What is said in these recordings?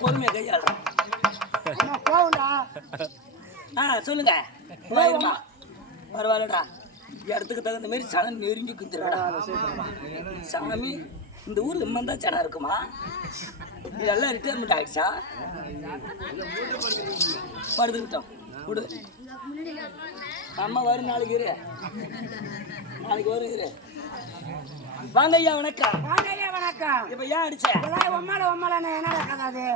பொறுமையா கையாள சொல்லுங்க. பரவாயில்லடா, இடத்துக்கு தகுந்த மாதிரி சனம் நெருங்கி குத்துறடா சாமி. இந்த ஊர் இம்மன் தான் சனம் இருக்குமா? இதெல்லாம் ரிட்டையர்மெண்ட் ஆயிடுச்சா? படுத்துக்கிட்டோம் விடு. அம்மா வரும் நாளைக்கு இரு, நாளைக்கு வரும் இரு. வாங்க ஐயா, வணக்கம். வாங்க ஐயா, வணக்கம். இப்ப ஏன் அடிச்ச? உம்மால என்ன கதாது?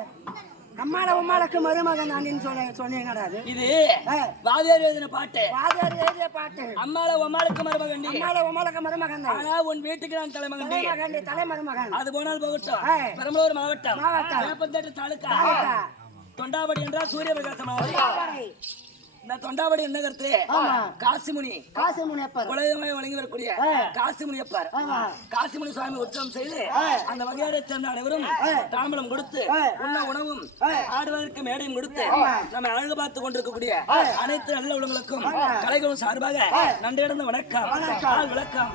அம்மால உம்மாளுக்கு மருமகன் ஆண்டின்னு சொன்னீங்கடா. இது வாதியார் எழுதின பாட்டு. வாதியார் எழுதிய பாட்டு. அம்மால உம்மாளுக்கு மருமகன். அம்மால உம்மாளுக்கு மருமகன். ஆனா உன் வீட்டுக்கு நான் தலைமகன். தலைமருமகன். அது போனால் போகட்டும். பெரம்பலூர் மாவட்டம் வேப்பந்தட்டு தாலுகா தொண்டாவடி என்றால் சூரிய பிரகாசம். இந்த தொண்டாவடி என்ன கருத்து? காசிமுனி குலதெய்வமாய் வழங்கி வரக்கூடிய காசிமுனியப்பர் காசிமுனி சுவாமி உற்சவம் செய்து அந்த வகையை சேர்ந்த அனைவரும் தாம்பலம் கொடுத்து உண்ண உணவும் ஆடுவதற்கு மேடையும் கொடுத்து நம்ம அழகு பார்த்து கொண்டிருக்கக்கூடிய அனைத்து நல்ல உள்ளங்களுக்கும் கலைகளும் சார்பாக நன்றியிடந்த வணக்கம் விளக்கம்.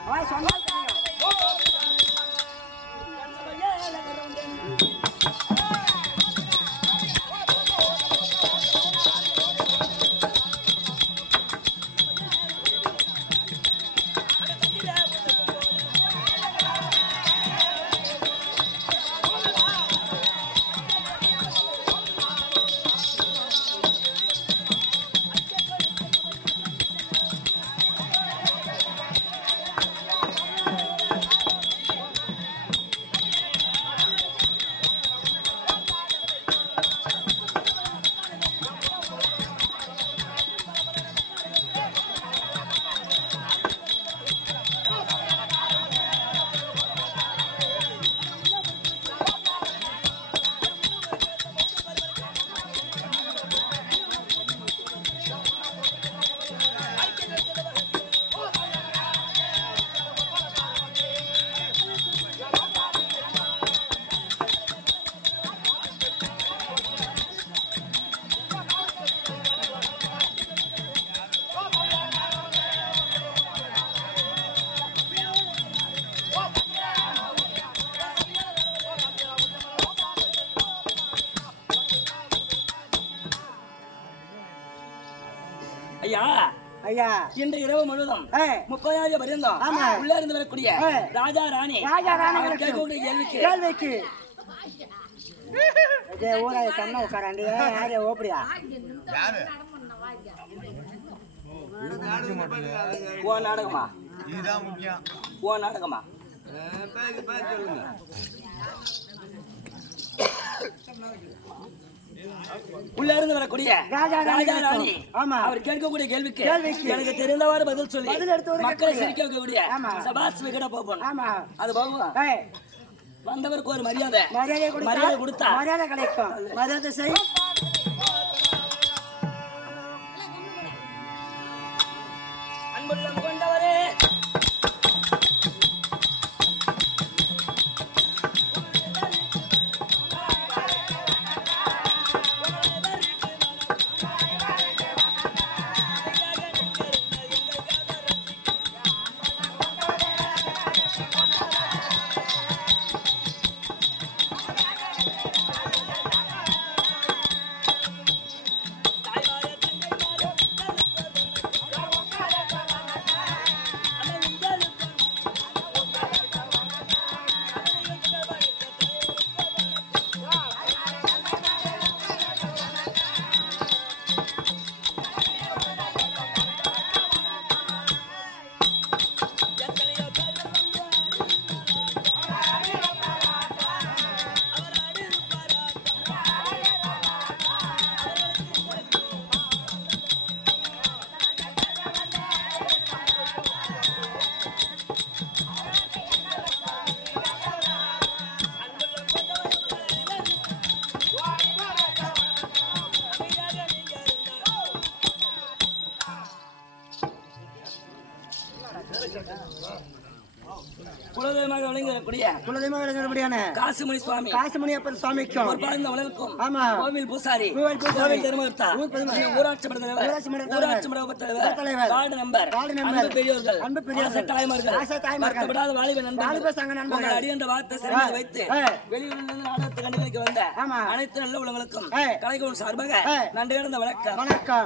ஐயா, இன்று இரவு முழுவதும் 30,000 பரியந்தம் உள்ள இருந்து வரக்கூடிய ராஜா ராணி கேட்கக்கூடிய கேள்விக்கு ஊராய கண்ண உட்காராண்டி யாரே ஓப்படியா ஓ நாடகமா? ஓ நாடகமா? உள்ள இருந்து வரக்கூடிய ராஜா ராணி அவர் கேட்கக்கூடிய கேள்விக்கு எனக்கு தெரிந்தவாறு பதில் சொல்லி மக்களை சிரிக்க வைக்கக்கூடிய சபாஸ் விகட போகணும். அது போகும். வந்தவருக்கு ஒரு மரியாதை கொடுத்தா மரியாதை கிடைக்கும். மரியாதை செய். அன்புள்ளம் கொண்டவரே, குலதெய்வமாக விளங்கக்கூடியான காசிமணி சுவாமி காசிமணியப்பர் சுவாமிக்கும் இந்த உலகுக்கும் ஆமா கோவில் பூசாரி கோவில் தர்மகர்த்தா ஊராட்சி மன்ற தலைவர் வார்டு மெம்பர் அன்பு பெரியோர்கள் ஆசை தாய்மார்கள் விடாத வாலிப நண்பர்கள் அடி என்ற வார்த்தை சிறந்து வைத்து வெளியூரிலிருந்து நாடகத்தை கண்டுகளிக்க வந்த அனைத்து நல்ல உலகளுக்கும் கலைக்குழு சார்பாக நன்றி கிடந்த வணக்கம்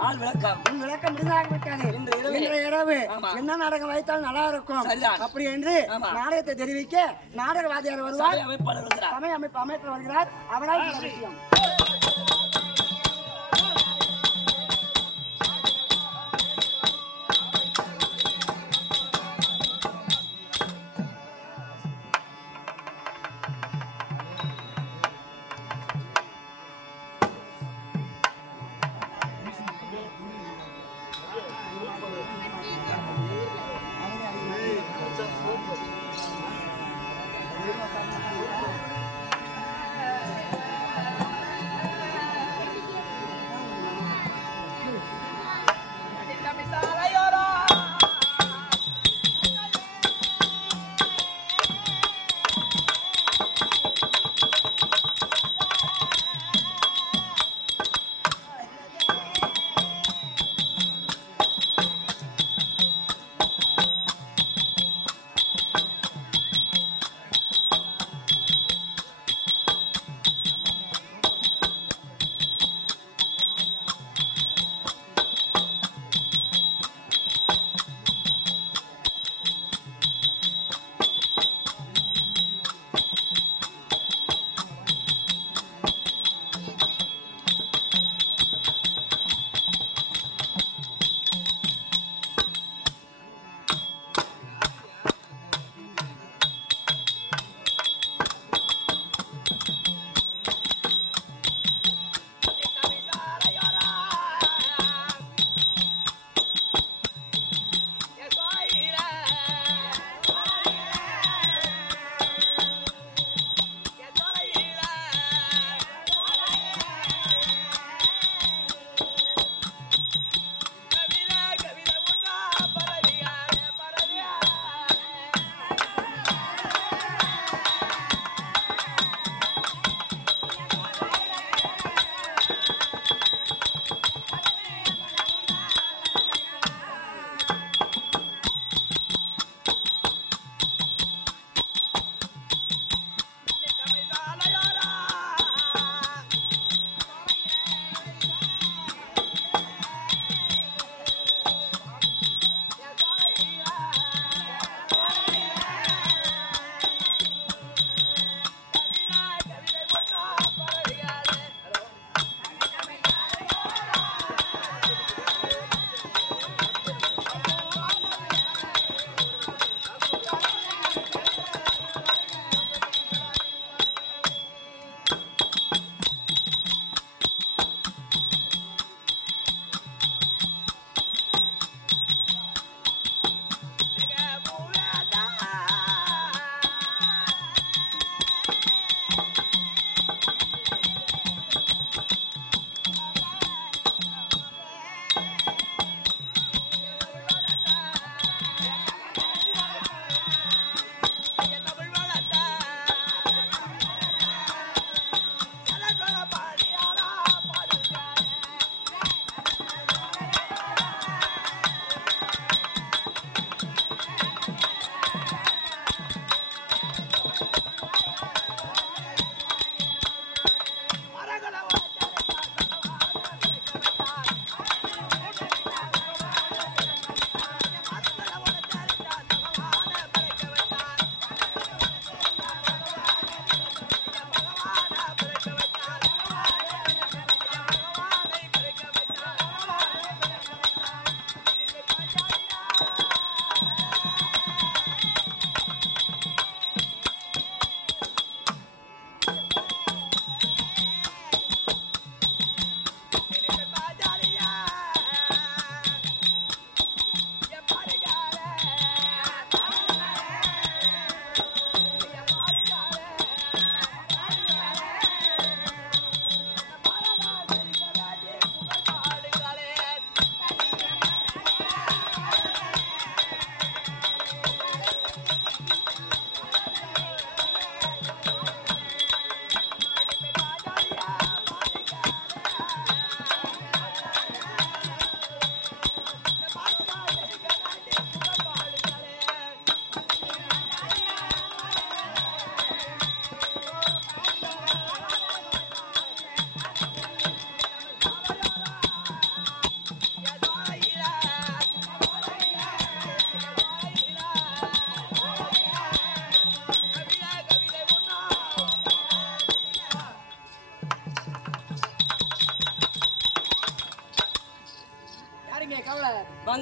ஆள் விளக்கம் இன்று இரவு என்ன நாடகம் வைத்தால் நல்லா இருக்கும் அப்படி என்று நாடகத்தை தெரிவிக்க நாடகவாதியார் வருவார், சமய அமைப்பாளர் வருகிறார். அவரால் சில விஷயம்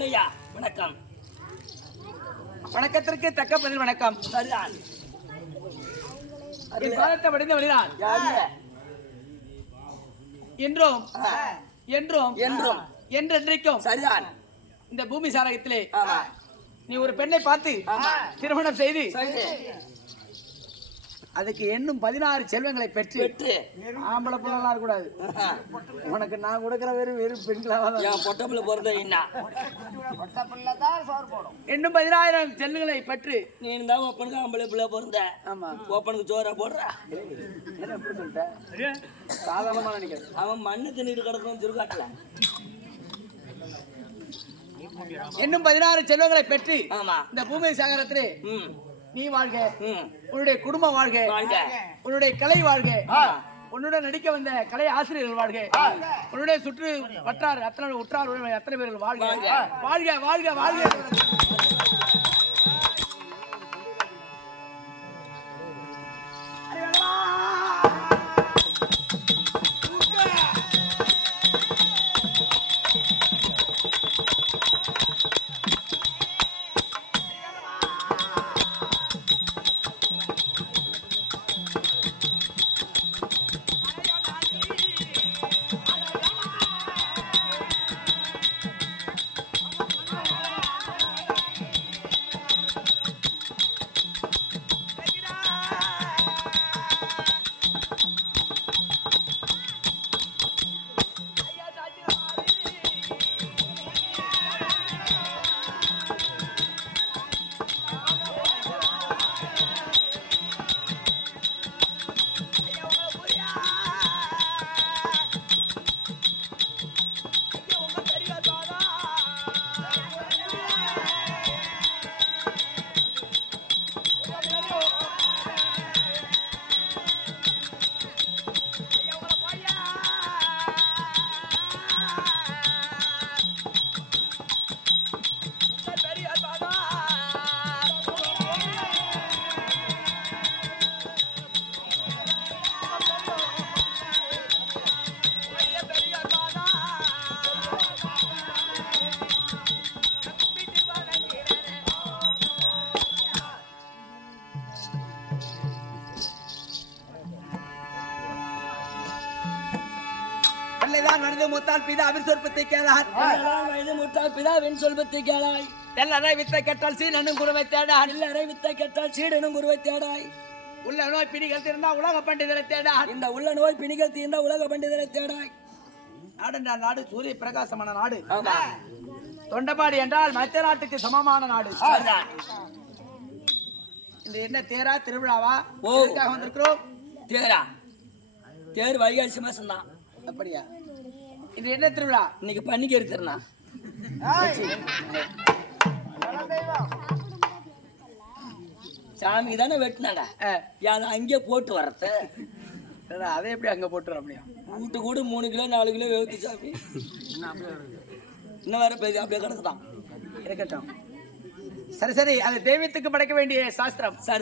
வாங்கய்யா வணக்கம். வணக்கத்திற்கு தக்க பதில் வணக்கம். சரிதான். என் பாதத்தை வடிந்த வழிதான் என்றும் என்றும் என்றும் என்றென்றைக்கும் சரிதான். இந்த பூமி சாரகத்திலே ஆமா நீ ஒரு பெண்ணை பார்த்து திருமணம் செய்து சரி. அதுக்கு இன்னும் 16 செல்வங்களை பெற்று வெட்டு ஆம்பளை பிள்ளைலாம் இருக்கக்கூடாது. உனக்கு நான் கொடுக்கிற வெறும் பெண்களாக என் பொட்டப்புல பிறந்த என்ன இன்னும் 16 செல்வங்களை பெற்று நீ இருந்தா ஒப்பனுக்கு ஆம்பளை பிள்ளை பிறந்த ஆமா ஒப்பனுக்கு சோறா போடுற. என்ன எப்படி சொல்லிட்டேன்? சாதாரணமா நினைக்கிறேன். அவன் மண்ணு தின்னுட்டு கிடக்கும் திருக்காட்டுல. இன்னும் 16 செல்வங்களை பெற்று ஆமா இந்த பூமி சாகரத்திலே ம் நீ வாழ்க, ம் உன்னுடைய குடும்பம் வாழ்க, வாழ்க. உன்னுடைய கலை வாழ்க, உன்னுடன் நடிக்க வந்த கலை ஆசிரியர்கள் வாழ்க, உன்னுடைய சுற்று வட்டார் அத்தனை உற்றார் உறவினர் அத்தனை பேர்கள் வாழ்க வாழ்க வாழ்க வாழ்க. பிள்ளைதான் நடந்து மூத்தால் பிதா அபிசொற்பத்தை கேளார். வயது முட்டாள் பிதாவின் சொல்பத்தை கேளாய். தெல்லறை வித்தை கெட்டால் சீனனும் குருவை தேடார். இல்லறை வித்தை கெட்டால் சீடனும் குருவை தேடாய். உள்ள நோய் பிணிகள் திருந்தா உலக பண்டிதரை தேடார். இந்த உள்ள நோய் பிணிகள் தீர்ந்த உலக பண்டிதரை தேடாய். நாடுண்டா நாடு சூரிய பிரகாசமான நாடு. ஆமா தொண்டபாடி என்றால் மத்திய நாட்டுக்கு சமமான நாடு. சரிதான். இந்த என்ன தேரா திருவிழாவா? ஓ. எதுக்காக வந்திருக்கிறோம்? தேரா தேர் வைகாசி மாசம் தான். அப்படியா? இது என்ன திருவிழா? இன்னைக்கு பன்னிக்கு எடுத்துறா. சாமிக்கு தானே வெட்டினாங்க. அங்கே போட்டு வரத்த அதை எப்படி அங்க போட்டுற அப்படியா? வீட்டு கூட 3 கிலோ 4 கிலோ வெவுத்து சாமி இன்னும் வேற பெரிய அப்படியே கிடக்குதான். இருக்கட்டும். சரி சரி, அது தெய்வத்துக்கு படைக்க வேண்டிய சாஸ்திரம். சரி